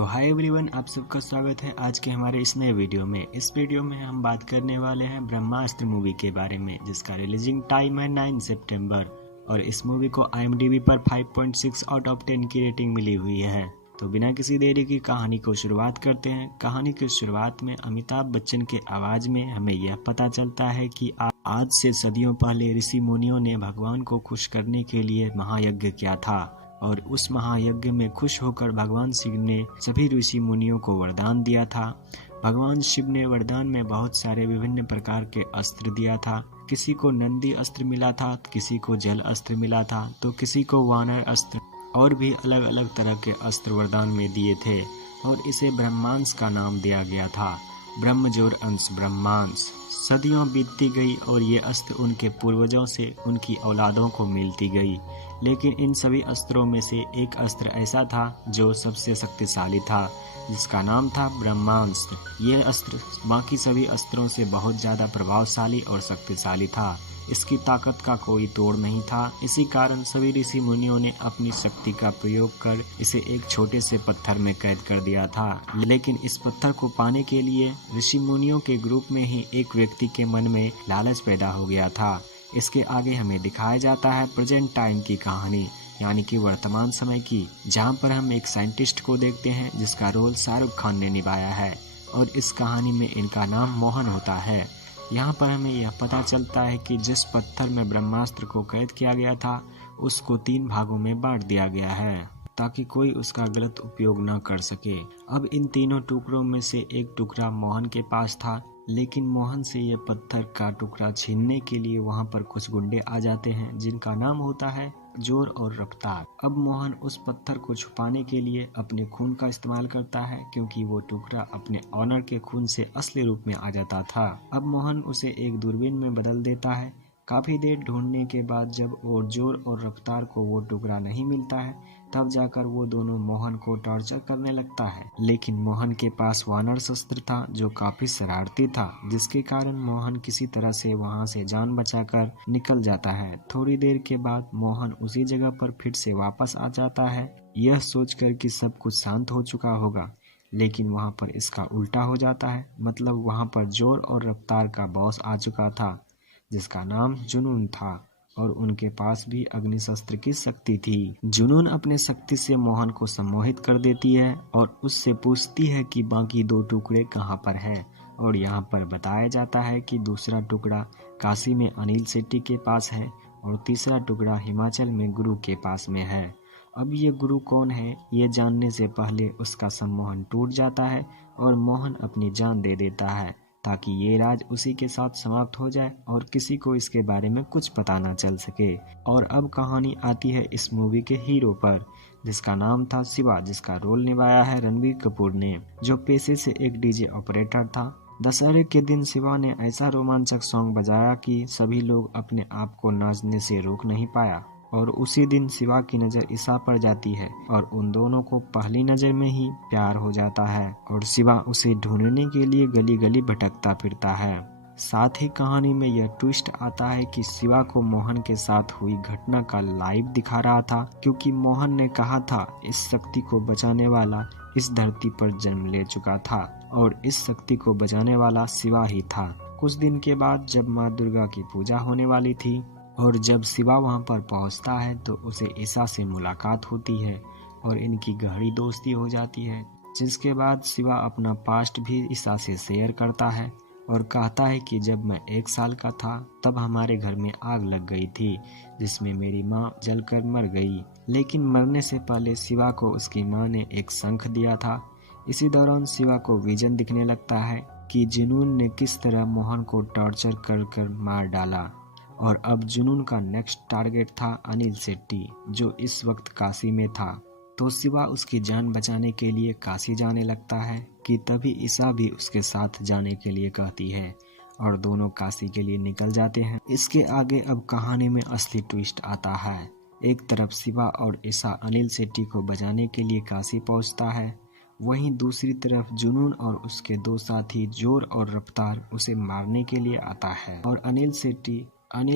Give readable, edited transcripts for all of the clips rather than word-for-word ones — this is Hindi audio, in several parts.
तो हाय एवरीवन, आप सबका स्वागत है आज के हमारे इस नए वीडियो में। इस वीडियो में हम बात करने वाले हैं ब्रह्मास्त्र मूवी के बारे में, जिसका रिलीजिंग टाइम है 9 सितंबर और इस मूवी को IMDb पर 5.6 आउट ऑफ 10 की रेटिंग मिली हुई है। तो बिना किसी देरी की कहानी को शुरुआत करते हैं। कहानी की शुरुआत में अमिताभ बच्चन के आवाज में हमें यह पता चलता है कि आज से सदियों पहले ऋषि मुनियों ने भगवान को खुश करने के लिए महायज्ञ किया था और उस महायज्ञ में खुश होकर भगवान शिव ने सभी ऋषि मुनियों को वरदान दिया था। भगवान शिव ने वरदान में बहुत सारे विभिन्न प्रकार के अस्त्र दिया था। किसी को नंदी अस्त्र मिला था, किसी को जल अस्त्र मिला था, तो किसी को वानर अस्त्र और भी अलग अलग तरह के अस्त्र वरदान में दिए थे और इसे ब्रह्मांश का नाम दिया गया था। ब्रह्मजोर अंश ब्रह्मांश। सदियों बीतती गई और ये अस्त्र उनके पूर्वजों से उनकी औलादों को मिलती गई, लेकिन इन सभी अस्त्रों में से एक अस्त्र ऐसा था जो सबसे शक्तिशाली था, जिसका नाम था ब्रह्मास्त्र। यह अस्त्र बाकी सभी अस्त्रों से बहुत ज़्यादा प्रभावशाली और शक्तिशाली था। इसकी ताकत का कोई तोड़ नहीं था। इसी कारण सभी ऋषि मुनियों ने अपनी शक्ति का प्रयोग कर इसे एक छोटे से पत्थर में कैद कर दिया था। लेकिन इस पत्थर को पाने के लिए ऋषि मुनियों के ग्रुप में ही एक व्यक्ति के मन में लालच पैदा हो गया था। इसके आगे हमें दिखाया जाता है प्रेजेंट टाइम की कहानी, यानी कि वर्तमान समय की, जहां पर हम एक साइंटिस्ट को देखते हैं जिसका रोल शाहरुख खान ने निभाया है और इस कहानी में इनका नाम मोहन होता है। यहाँ पर हमें यह पता चलता है कि जिस पत्थर में ब्रह्मास्त्र को कैद किया गया था उसको 3 भागों में बांट दिया गया है ताकि कोई उसका गलत उपयोग न कर सके। अब इन तीनों टुकड़ों में से एक टुकड़ा मोहन के पास था, लेकिन मोहन से यह पत्थर का टुकड़ा छीनने के लिए वहां पर कुछ गुंडे आ जाते हैं जिनका नाम होता है जोर और रफ्तार। अब मोहन उस पत्थर को छुपाने के लिए अपने खून का इस्तेमाल करता है, क्योंकि वो टुकड़ा अपने ऑनर के खून से असली रूप में आ जाता था। अब मोहन उसे एक दूरबीन में बदल देता है। काफी देर ढूंढने के बाद जब और जोर और रफ्तार को वो टुकड़ा नहीं मिलता है, तब जाकर वो दोनों मोहन को टॉर्चर करने लगता है। लेकिन मोहन के पास वानर शस्त्र था जो काफी शरारती था, जिसके कारण मोहन किसी तरह से वहां से जान बचाकर निकल जाता है। थोड़ी देर के बाद मोहन उसी जगह पर फिर से वापस आ जाता है, यह सोचकर कि सब कुछ शांत हो चुका होगा। लेकिन वहां पर इसका उल्टा हो जाता है। मतलब वहां पर जोर और रफ्तार का बॉस आ चुका था, जिसका नाम जुनून था और उनके पास भी अग्नि शस्त्र की शक्ति थी। जुनून अपने शक्ति से मोहन को सम्मोहित कर देती है और उससे पूछती है कि बाकी 2 टुकड़े कहाँ पर है। और यहाँ पर बताया जाता है कि दूसरा टुकड़ा काशी में अनिल शेट्टी के पास है और तीसरा टुकड़ा हिमाचल में गुरु के पास में है। अब ये गुरु कौन है, ये जानने से पहले उसका सम्मोहन टूट जाता है और मोहन अपनी जान दे देता है ताकि ये राज उसी के साथ समाप्त हो जाए और किसी को इसके बारे में कुछ पता ना चल सके। और अब कहानी आती है इस मूवी के हीरो पर, जिसका नाम था शिवा, जिसका रोल निभाया है रणबीर कपूर ने, जो पेशे से एक डीजे ऑपरेटर था। दशहरे के दिन शिवा ने ऐसा रोमांचक सॉन्ग बजाया कि सभी लोग अपने आप को नाचने से रोक नहीं पाया। और उसी दिन शिवा की नज़र ईशा पर जाती है और उन दोनों को पहली नज़र में ही प्यार हो जाता है और शिवा उसे ढूंढने के लिए गली गली भटकता फिरता है। साथ ही कहानी में यह ट्विस्ट आता है कि शिवा को मोहन के साथ हुई घटना का लाइव दिखा रहा था, क्योंकि मोहन ने कहा था इस शक्ति को बचाने वाला इस धरती पर जन्म ले चुका था और इस शक्ति को बचाने वाला शिवा ही था। कुछ दिन के बाद जब माँ दुर्गा की पूजा होने वाली थी और जब शिवा वहां पर पहुंचता है तो उसे ईशा से मुलाकात होती है और इनकी गहरी दोस्ती हो जाती है, जिसके बाद शिवा अपना पास्ट भी ईशा से शेयर करता है और कहता है कि जब मैं 1 साल का था तब हमारे घर में आग लग गई थी, जिसमें मेरी माँ जलकर मर गई। लेकिन मरने से पहले शिवा को उसकी माँ ने एक शंख दिया था। इसी दौरान शिवा को विजन दिखने लगता है कि जुनून ने किस तरह मोहन को टॉर्चर कर कर मार डाला और अब जुनून का नेक्स्ट टारगेट था अनिल शेट्टी, जो इस वक्त काशी में था। तो शिवा उसकी जान बचाने के लिए काशी जाने लगता है कि तभी ईशा भी उसके साथ जाने के लिए कहती है और दोनों काशी के लिए निकल जाते हैं। इसके आगे अब कहानी में असली ट्विस्ट आता है। एक तरफ शिवा और ईशा अनिल शेट्टी को बचाने के लिए काशी पहुंचता है, वहीं दूसरी तरफ जुनून और उसके 2 साथी जोर और रफ्तार उसे मारने के लिए आता है। और अनिल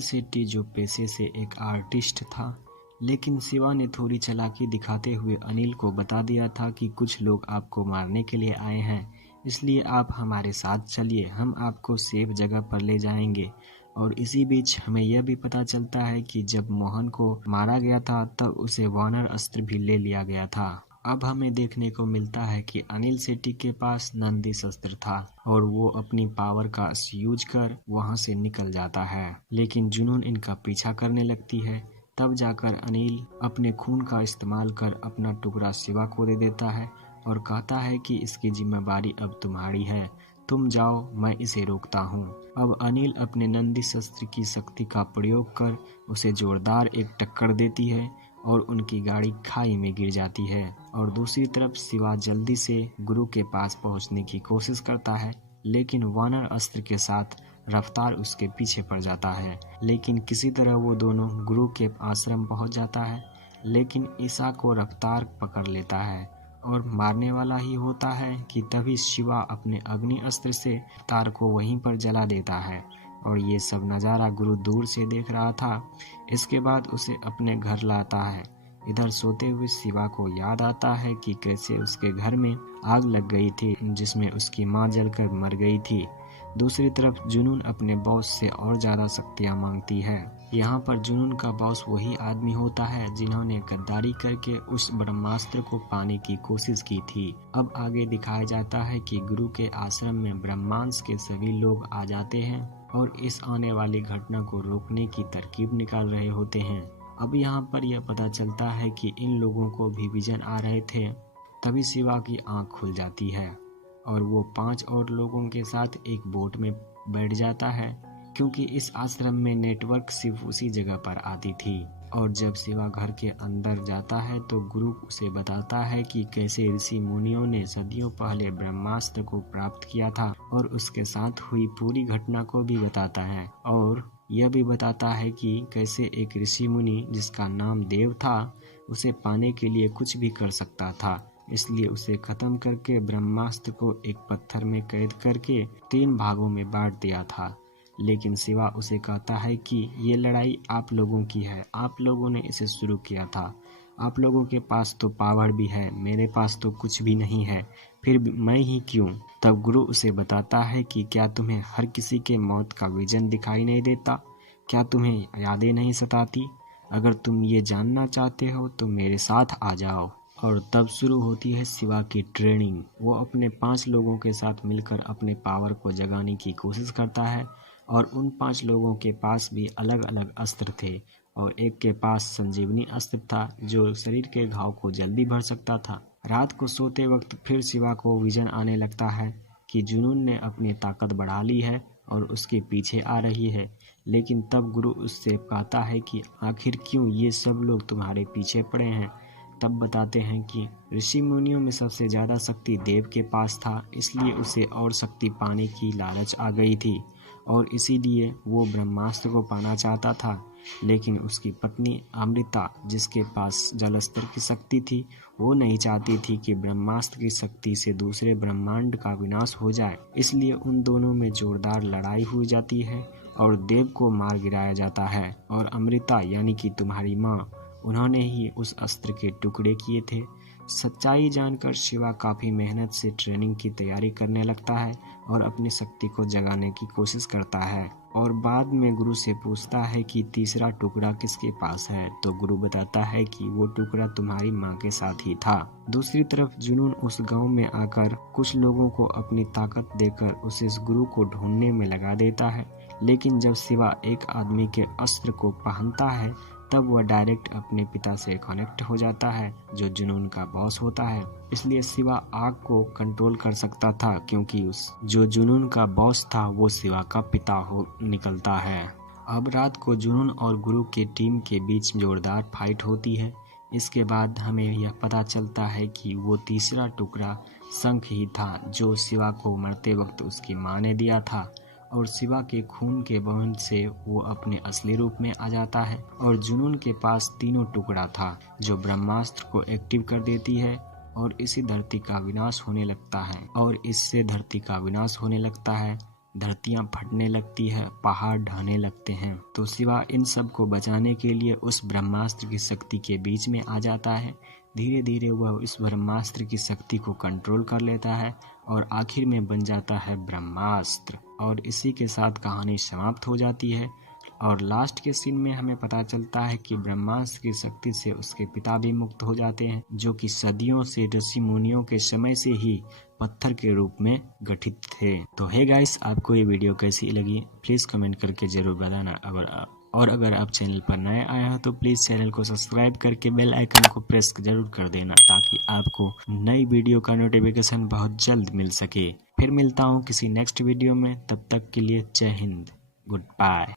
शेट्टी जो पेशे से एक आर्टिस्ट था, लेकिन शिवा ने थोड़ी चालाकी दिखाते हुए अनिल को बता दिया था कि कुछ लोग आपको मारने के लिए आए हैं, इसलिए आप हमारे साथ चलिए, हम आपको सेफ जगह पर ले जाएंगे। और इसी बीच हमें यह भी पता चलता है कि जब मोहन को मारा गया था तब उसे वानर अस्त्र भी ले लिया गया था। अब हमें देखने को मिलता है कि अनिल सेठी के पास नंदी शस्त्र था और वो अपनी पावर का यूज कर वहां से निकल जाता है, लेकिन जुनून इनका पीछा करने लगती है। तब जाकर अनिल अपने खून का इस्तेमाल कर अपना टुकड़ा शिवा को दे देता है और कहता है कि इसकी जिम्मेदारी अब तुम्हारी है, तुम जाओ, मैं इसे रोकता हूँ। अब अनिल अपने नंदी शस्त्र की शक्ति का प्रयोग कर उसे जोरदार एक टक्कर देती है और उनकी गाड़ी खाई में गिर जाती है। और दूसरी तरफ शिवा जल्दी से गुरु के पास पहुंचने की कोशिश करता है, लेकिन वानर अस्त्र के साथ रफ्तार उसके पीछे पड़ जाता है। लेकिन किसी तरह वो दोनों गुरु के आश्रम पहुंच जाता है, लेकिन ईसा को रफ्तार पकड़ लेता है और मारने वाला ही होता है कि तभी शिवा अपने अग्नि अस्त्र से रफ्तार को वहीं पर जला देता है। और ये सब नज़ारा गुरु दूर से देख रहा था। इसके बाद उसे अपने घर लाता है। इधर सोते हुए शिवा को याद आता है कि कैसे उसके घर में आग लग गई थी जिसमें उसकी माँ जलकर मर गई थी। दूसरी तरफ जुनून अपने बॉस से और ज़्यादा शक्तियाँ मांगती है। यहाँ पर जुनून का बॉस वही आदमी होता है जिन्होंने गद्दारी करके उस ब्रह्मास्त्र को पाने की कोशिश की थी। अब आगे दिखाया जाता है कि गुरु के आश्रम में ब्रह्मांड के सभी लोग आ जाते हैं और इस आने वाली घटना को रोकने की तरकीब निकाल रहे होते हैं। अब यहाँ पर यह पता चलता है कि इन लोगों को भी विजन आ रहे थे। तभी शिवा की आंख खुल जाती है और वो 5 और लोगों के साथ एक बोट में बैठ जाता है, क्योंकि इस आश्रम में नेटवर्क सिर्फ उसी जगह पर आती थी। और जब शिवा घर के अंदर जाता है तो गुरु उसे बताता है कि कैसे ऋषि मुनियों ने सदियों पहले ब्रह्मास्त्र को प्राप्त किया था और उसके साथ हुई पूरी घटना को भी बताता है। और यह भी बताता है कि कैसे एक ऋषि मुनि जिसका नाम देव था उसे पाने के लिए कुछ भी कर सकता था, इसलिए उसे खत्म करके ब्रह्मास्त्र को एक पत्थर में कैद करके 3 भागों में बांट दिया था। लेकिन शिवा उसे कहता है कि ये लड़ाई आप लोगों की है, आप लोगों ने इसे शुरू किया था, आप लोगों के पास तो पावर भी है, मेरे पास तो कुछ भी नहीं है, फिर मैं ही क्यों। तब गुरु उसे बताता है कि क्या तुम्हें हर किसी के मौत का विजन दिखाई नहीं देता, क्या तुम्हें यादें नहीं सताती, अगर तुम ये जानना चाहते हो तो मेरे साथ आ जाओ। और तब शुरू होती है शिवा की ट्रेनिंग। वो अपने 5 लोगों के साथ मिलकर अपने पावर को जगाने की कोशिश करता है और उन 5 लोगों के पास भी अलग अलग अस्त्र थे और एक के पास संजीवनी अस्त्र था जो शरीर के घाव को जल्दी भर सकता था। रात को सोते वक्त फिर शिवा को विजन आने लगता है कि जुनून ने अपनी ताकत बढ़ा ली है और उसके पीछे आ रही है। लेकिन तब गुरु उससे कहता है कि आखिर क्यों ये सब लोग तुम्हारे पीछे पड़े हैं। तब बताते हैं कि ऋषि मुनियों में सबसे ज़्यादा शक्ति देव के पास था, इसलिए उसे और शक्ति पाने की लालच आ गई थी और इसीलिए वो ब्रह्मास्त्र को पाना चाहता था। लेकिन उसकी पत्नी अमृता जिसके पास जलस्तर की शक्ति थी, वो नहीं चाहती थी कि ब्रह्मास्त्र की शक्ति से दूसरे ब्रह्मांड का विनाश हो जाए, इसलिए उन दोनों में जोरदार लड़ाई हो जाती है और देव को मार गिराया जाता है। और अमृता यानी कि तुम्हारी माँ, उन्होंने ही उस अस्त्र के टुकड़े किए थे। सच्चाई जानकर शिवा काफ़ी मेहनत से ट्रेनिंग की तैयारी करने लगता है और अपनी शक्ति को जगाने की कोशिश करता है और बाद में गुरु से पूछता है कि तीसरा टुकड़ा किसके पास है, तो गुरु बताता है कि वो टुकड़ा तुम्हारी माँ के साथ ही था। दूसरी तरफ जुनून उस गांव में आकर कुछ लोगों को अपनी ताकत देकर उसे इस गुरु को ढूंढने में लगा देता है। लेकिन जब शिवा एक आदमी के अस्त्र को पहनता है तब वह डायरेक्ट अपने पिता से कनेक्ट हो जाता है जो जुनून का बॉस होता है। इसलिए शिवा आग को कंट्रोल कर सकता था क्योंकि जो जुनून का बॉस था वो शिवा का पिता हो निकलता है। अब रात को जुनून और गुरु के टीम के बीच जोरदार फाइट होती है। इसके बाद हमें यह पता चलता है कि वो तीसरा टुकड़ा शंख ही था जो शिवा को मरते वक्त उसकी माँ ने दिया था और शिवा के खून के बहन से वो अपने असली रूप में आ जाता है। और जुनून के पास तीनों टुकड़ा था जो ब्रह्मास्त्र को एक्टिव कर देती है और इससे धरती का विनाश होने लगता है धरतियां फटने लगती है, पहाड़ ढहने लगते हैं। तो शिवा इन सब को बचाने के लिए उस ब्रह्मास्त्र की शक्ति के बीच में आ जाता है। धीरे धीरे वह इस ब्रह्मास्त्र की शक्ति को कंट्रोल कर लेता है और आखिर में बन जाता है ब्रह्मास्त्र। और इसी के साथ कहानी समाप्त हो जाती है। और लास्ट के सीन में हमें पता चलता है कि ब्रह्मास्त्र की शक्ति से उसके पिता भी मुक्त हो जाते हैं, जो कि सदियों से ऋषि मुनियों के समय से ही पत्थर के रूप में गठित थे। तो हे गाइस, आपको ये वीडियो कैसी लगी प्लीज़ कमेंट करके ज़रूर बताना। और अगर आप चैनल पर नए आए हो तो प्लीज़ चैनल को सब्सक्राइब करके बेल आइकन को प्रेस जरूर कर देना, ताकि आपको नई वीडियो का नोटिफिकेशन बहुत जल्द मिल सके। फिर मिलता हूँ किसी नेक्स्ट वीडियो में, तब तक के लिए जय हिंद, गुड बाय।